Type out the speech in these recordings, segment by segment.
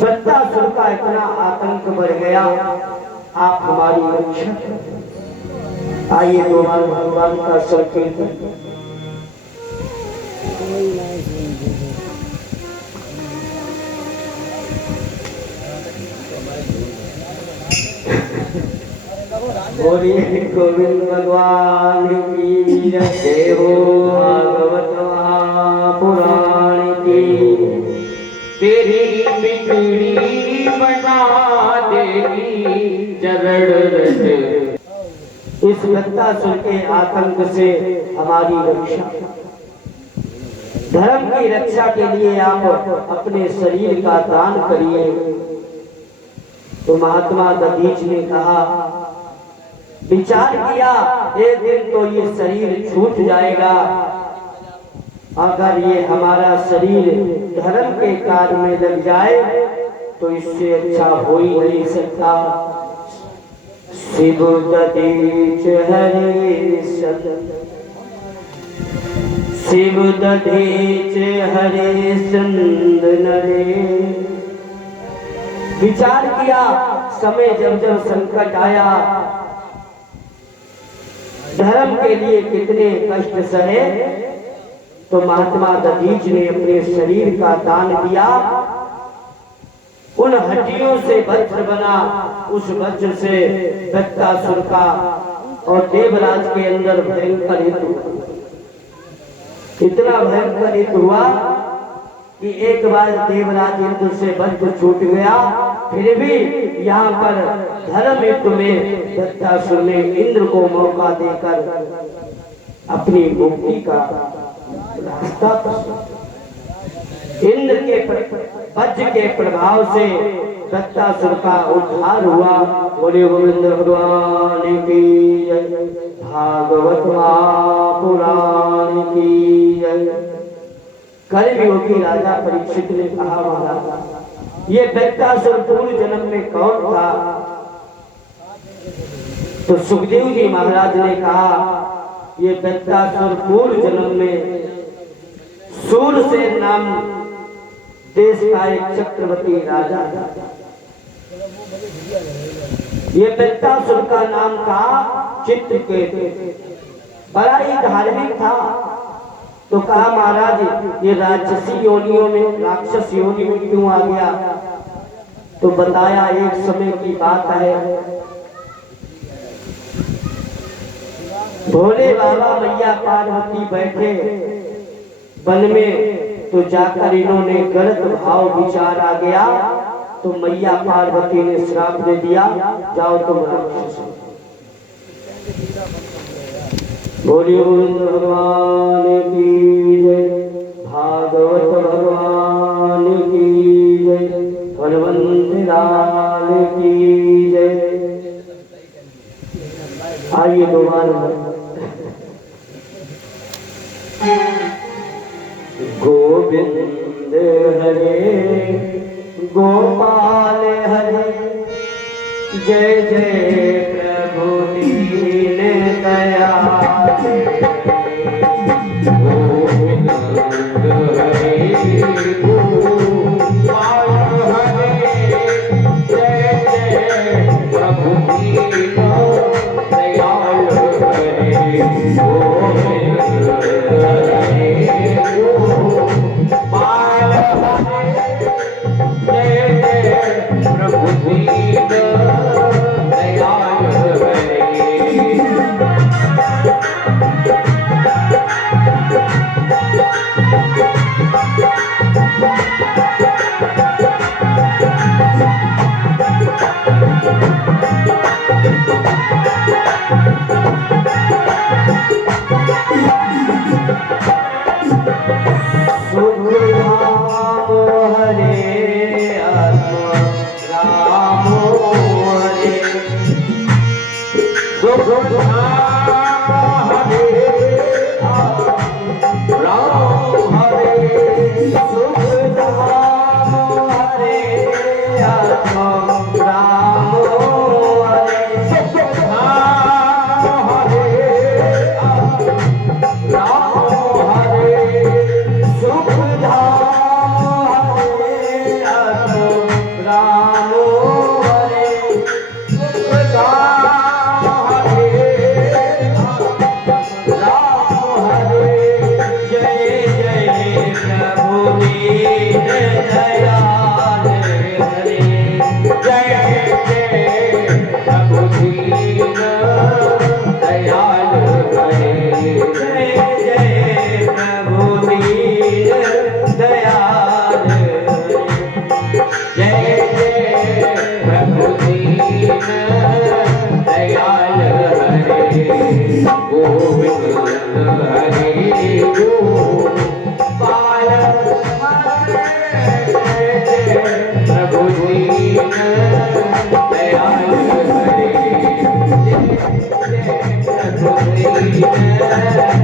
वृत्तासुर का इतना आतंक बढ़ गया, आप हमारी रक्षा करें। आइए दो बार भगवान का संकीर्तन। बोलिए गोविंद भगवान की जय हो। भागवत महापुराण की तेरी बिगड़ी बना देगी चरण रज। इस वृत्तासुर के आतंक से हमारी रक्षा, धर्म की रक्षा के लिए आप अपने शरीर का दान करिए। तो महात्मा दधीच ने कहा, विचार किया एक दिन तो ये शरीर छूट जाएगा, अगर ये हमारा शरीर धर्म के कार्य में लग जाए तो इससे अच्छा हो ही नहीं सकता। शिव दधीच हरे शिव दधीच हरे नरे। विचार किया, समय जब जब संकट आया, धर्म के लिए कितने कष्ट सहे, तो महात्मा दधीच ने अपने शरीर का दान दिया। उन हड्डियों से वज्र बना, उस वज्र से वृत्तासुर का और देवराज के अंदर भयंकर युद्ध हुआ। इतना भयंकर युद्ध हुआ कि एक बार देवराज युद्ध से वज्र छूट गया, फिर भी यहाँ पर धर्म युद्ध में वृत्तासुर ने इंद्र को मौका देकर अपनी मुक्ति का रास्ता। इंद्र के वज्र के प्रभाव से वृत्तासुर का उद्धार हुआ। बोले गोविंद भगवान की जय। भागवत महापुराण की जय। कलयुगी राजा परीक्षित ने कहा, महाराज ये वृत्तासुर पूर्व जन्म में कौन था? तो सुखदेव जी महाराज ने कहा, ये वृत्तासुर पूर्व जन्म में सूरसेन नाम देश का एक चक्रवर्ती राजा था। ये वृत्तासुर का नाम था चित्रकेतु, बड़ा ही धार्मिक था। तो कहा, महाराज ये राक्षसी योनियों में, राक्षस योनि में क्यों आ गया? तो बताया, एक समय की बात है, भोले बाबा मैया पार्वती बैठे वन में, तो जाकर इन्होंने गलत भाव विचार आ गया, तो मैया पार्वती ने श्राप दे दिया, जाओ तुम राक्षस। बोलिए भगवान की जय। भागवत भगवान की जय। बलवंत लाल की जय। आइए दोबारा। गोविंद हरे गोपाल हरे, जय जय प्रभु दीन दयाल। गोविंद हरे गोपाल हरे, जय जय प्रभु दीन दयाल हरे। गोविंद हरे गोपाल हरे, जय जय प्रभु दीन दयाल हरे। शुभ नाम हरे प्रभु दीन दयाल हरे प्रभु दीन दयाल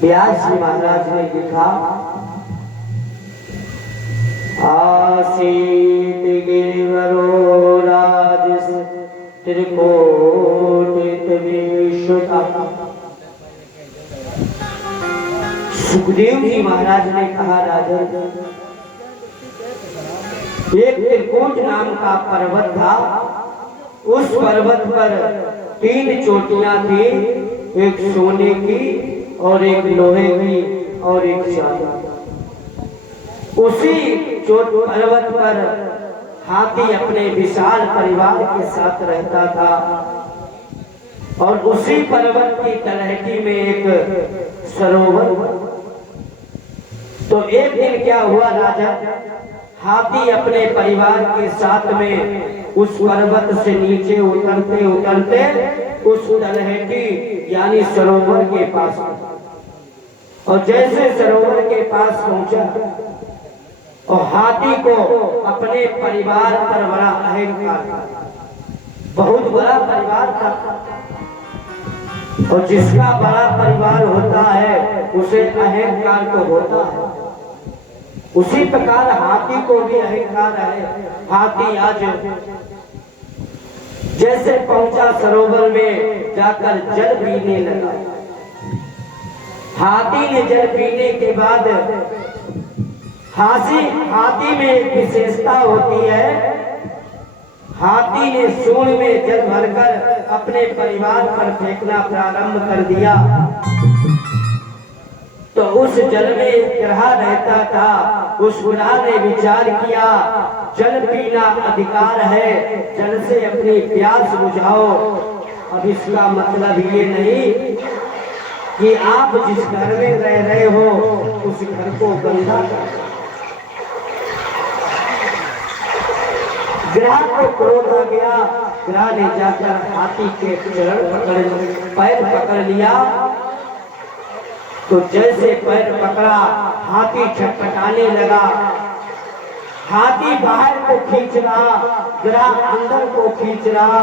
व्यास जी महाराज ने लिखा आसीत गिरिवरो राज त्रिकोटित विश्वता। सुखदेव जी महाराज ने कहा राजन, एक त्रिकोट नाम का पर्वत था, उस पर्वत पर 3 चोटियां थी, एक सोने की और एक लोहे की और एक चांदी। उसी पर्वत पर हाथी अपने विशाल परिवार के साथ रहता था और उसी पर्वत की तलहटी में एक सरोवर। तो एक दिन क्या हुआ राजा, हाथी अपने परिवार के साथ में उस पर्वत से नीचे उतरते उतरते उस तलहटी यानी सरोवर के पास, और जैसे सरोवर के पास पहुंचा और हाथी को अपने परिवार पर बड़ा अहंकार, बहुत बड़ा परिवार था और जिसका बड़ा परिवार होता है उसे अहंकार तो होता है। उसी प्रकार हाथी को भी अहंकार है। हाथी आज जैसे पहुंचा सरोवर में जाकर जल पीने लगा। हाथी ने जल पीने के बाद हाथी में एक विशेषता होती है, हाथी ने सूंड में जल भरकर अपने परिवार पर फेंकना प्रारंभ कर दिया। तो उस जल में एक ग्रह रहता था, उस ग्रह ने विचार किया जल पीना अधिकार है, जल से अपनी प्यास बुझाओ। अब इसका मतलब ये नहीं कि आप जिस घर में रह रहे हो उस घर को गंदा कर। ग्रह को क्रोध आ गया, ग्रह ने जाकर हाथी के पैर पकड़ लिया। तो जैसे पैर पकड़ा हाथी छटपटाने लगा, हाथी बाहर को खींच रहा, ग्रह अंदर को खींच रहा।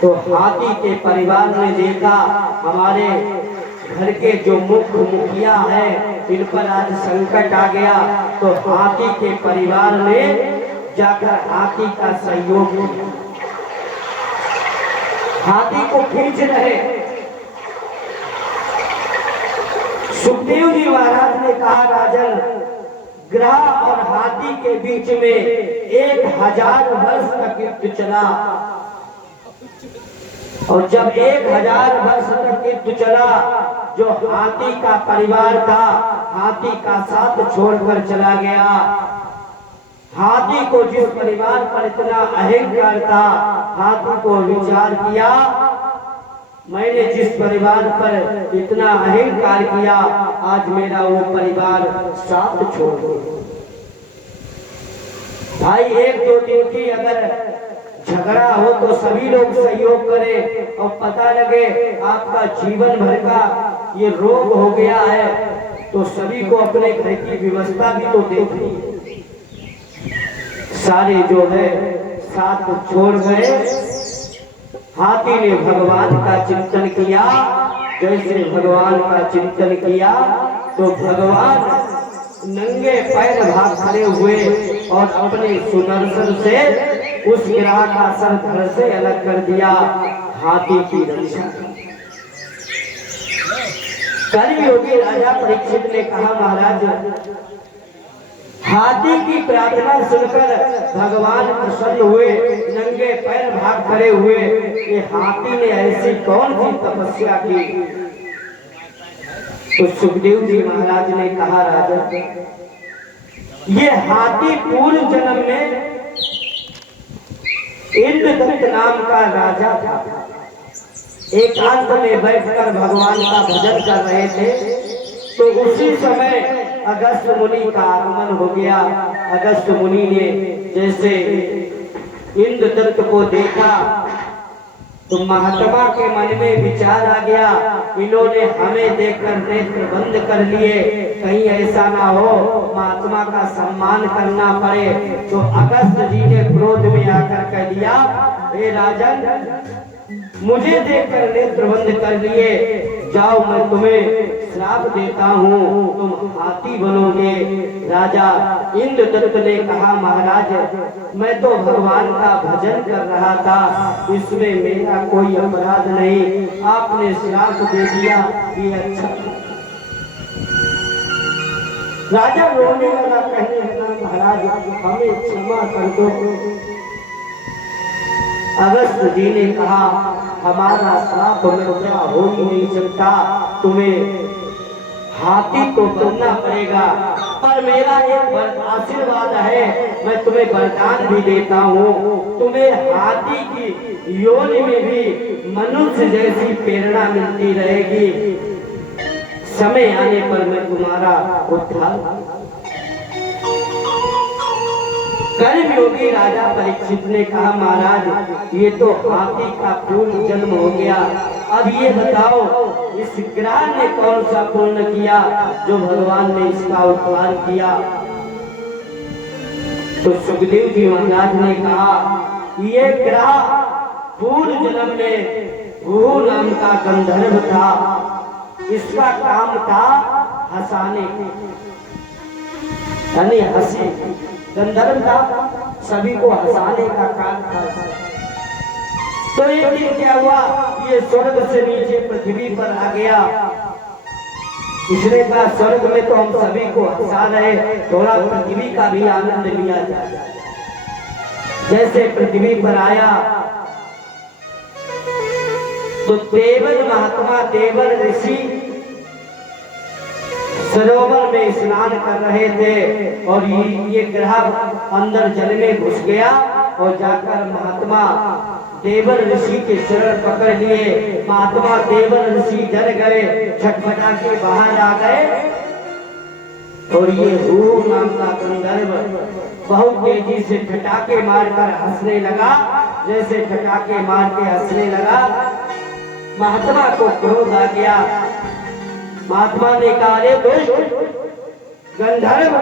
तो हाथी के परिवार ने देखा हमारे घर के जो मुखिया है इन पर आज संकट आ गया। तो हाथी के परिवार ने जाकर हाथी का सहयोग, हाथी को खींच रहे। सुखदेव जी महाराज ने कहा राजन, ग्रह और हाथी के बीच में 1000 वर्ष तक युद्ध चला और जब 1000 वर्ष तक युद्ध चला, जो हाथी का परिवार था हाथी का साथ छोड़कर चला गया। हाथी को जिस परिवार पर इतना अहंकार था, हाथी को विचार किया मैंने जिस परिवार पर इतना अहंकार किया आज मेरा वो परिवार साथ छोड़ दो। भाई 1-2 दिन की अगर झगड़ा हो तो सभी लोग सहयोग करें और पता लगे आपका जीवन भर का ये रोग हो गया है तो सभी को अपने घर की व्यवस्था भी तो देखनी। सारे जो है साथ छोड़ गए। हाथी ने भगवान का चिंतन किया, जैसे भगवान का चिंतन किया तो भगवान नंगे पैर भाग खड़े हुए और अपने सुदर्शन से उस ग्रह का सर धड़ से अलग कर दिया। हाथी की रक्षा। कर्मयोगी राजा परीक्षित ने कहा, महाराज हाथी की प्रार्थना सुनकर भगवान प्रसन्न हुए, नंगे पैर भाग खड़े हुए। ये हाथी ने ऐसी कौन सी तपस्या की? तो सुखदेव जी महाराज ने कहा, राजा ये हाथी पूर्व जन्म में इंद्रदत्त नाम का राजा था। एकांत में बैठकर भगवान का भजन कर रहे थे, तो उसी समय अगस्त मुनि का आगमन हो गया। अगस्त मुनि ने जैसे इंद्रदत्त को देखा तो महात्मा के मन में विचार आ गया, इन्होंने हमें देखकर नेत्र बंद कर लिए, कहीं ऐसा ना हो महात्मा का सम्मान करना पड़े। तो अगस्त जी ने क्रोध में आकर कह दिया, हे राजन मुझे देखकर नेत्र बंद कर लिए, जाओ मैं तुम्हें श्राप देता हूँ, तुम हाथी बनोगे। राजा इंद्रदत्त ने कहा, महाराज मैं तो भगवान का भजन कर रहा था, इसमें मेरा कोई अपराध नहीं, आपने श्राप दे दिया, ये अच्छा। राजा रोने लगा, कहने लगा, महाराज हमें क्षमा कर दो। अगस्त जी ने कहा, हमारा श्राप मिथ्या हो ही नहीं सकता, तुम्हें हाथी तो बनना पड़ेगा, पर मेरा एक आशीर्वाद है, मैं तुम्हें वरदान भी देता हूँ, तुम्हें हाथी की योनि में भी मनुष्य जैसी प्रेरणा मिलती रहेगी, समय आने पर मैं तुम्हारा उद्धार। कर्मयोगी राजा परीक्षित ने कहा, महाराज ये तो हाथी का पूर्ण जन्म हो गया, अब ये बताओ इस ग्रह ने कौन सा पूर्ण किया जो भगवान ने इसका उद्धार किया? तो सुखदेव जी महाराज ने कहा, ये ग्रह पूर्व जन्म में भू नाम का गंधर्व था, इसका काम था हंसाने, यानी हंसी, गंधर्व था, सभी को हंसाने का काम था। तो एक दिन क्या हुआ, ये स्वर्ग से नीचे पृथ्वी पर आ गया। इसने कहा, स्वर्ग में तो हम सभी को हंसा रहे, थोड़ा पृथ्वी का भी आनंद लिया जाए। जैसे पृथ्वी पर आया तो देवर महात्मा, देवर ऋषि सरोवर में स्नान कर रहे थे, और ये ग्रह अंदर जल में घुस गया और जाकर महात्मा देवर ऋषि के शरण पकड़ लिए। महात्मा देवर ऋषि डर गए, छटपटा के बाहर आ गए, और ये हू नाम का गंधर्व बहुत तेजी से ठटाके मारकर हंसने लगा। जैसे ठटाके मार के हंसने लगा, महात्मा को क्रोध आ गया। महात्मा ने कहा, रे दुष्ट गंधर्व,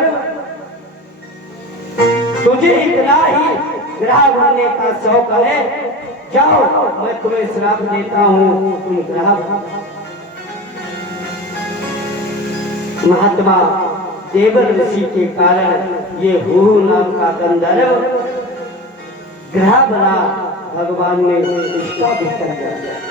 तुझे इतना ही ग्रह बनने का शौक है, जाओ मैं तुम्हें श्राप देता हूँ, तुम ग्रह। महात्मा देवर ऋषि के कारण ये हू नाम का गंधर्व ग्रह बना, भगवान ने इसका भी कर दिया।